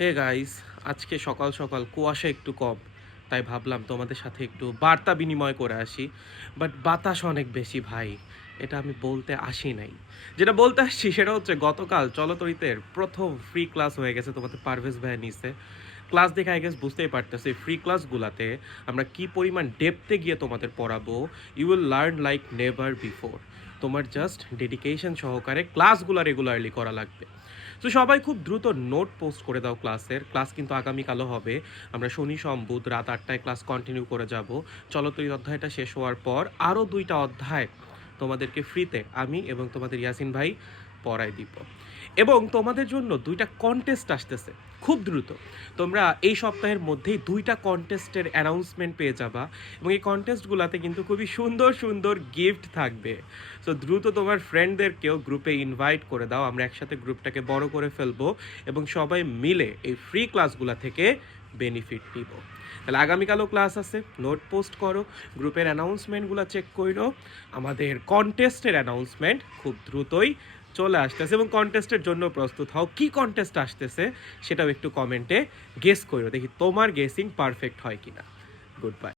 Hey guys, আজকে সকাল সকাল কুয়াশা একটু কম, তাই ভাবলাম তোমাদের সাথে একটু বার্তা বিনিময় করে আসি। বাট বাতাস অনেক বেশি ভাই, এটা আমি বলতে আসি নাই। যেটা বলতে আসছি সেটা হচ্ছে গতকাল চলতরিতের প্রথম ফ্রি ক্লাস হয়ে গেছে, তোমাদের পারভেজ ভাই নিছে। ক্লাস দেখে আই গেস বুঝতেই পারতেছি ফ্রি ক্লাসগুলাতে আমরা কি পরিমাণ ডেপথে গিয়ে তোমাদের পড়াবো। You will learn like never before. তোমার জাস্ট ডেডিকেশন সহকারে ক্লাসগুলো রেগুলারলি করা লাগবে। তো সবাই খুব দ্রুত নোট পোস্ট করে দাও ক্লাসের। ক্লাস কিন্তু আগামীকালও হবে। আমরা শনি সোম বুধ রাত 8টায় ক্লাস কন্টিনিউ করে যাব। চলতরিত অধ্যায়টা শেষ হওয়ার পর আরও 2টা অধ্যায় তোমাদেরকে ফ্রিতে আমি এবং তোমাদের ইয়াসিন ভাই পড়াই দিব। এবং তোমাদের জন্য 2টা কন্টেস্ট আসতেছে খুব দ্রুত। তোমরা এই সপ্তাহের মধ্যেই 2টা কন্টেস্টের অ্যানাউন্সমেন্ট পেয়ে যাবা, এবং এই কন্টেস্টগুলোতে কিন্তু খুবই সুন্দর সুন্দর গিফট থাকবে। সো দ্রুত তোমার ফ্রেন্ডদেরকেও গ্রুপে ইনভাইট করে দাও, আমরা একসাথে গ্রুপটাকে বড় করে ফেলবো এবং সবাই মিলে এই ফ্রি ক্লাসগুলো থেকে বেনিফিট নিব। তাহলে আগামীকালও ক্লাস আছে, নোট পোস্ট করো, গ্রুপের অ্যানাউন্সমেন্টগুলো চেক করো। আমাদের কন্টেস্টের অ্যানাউন্সমেন্ট খুব দ্রুতই চলে আসতেছে, এবং কন্টেস্টের জন্য প্রস্তুত হও। কি কন্টেস্ট আসতেছে সেটাও একটু কমেন্টে গেস করো, দেখি তোমার গেসিং পারফেক্ট হয় কিনা। Good bye.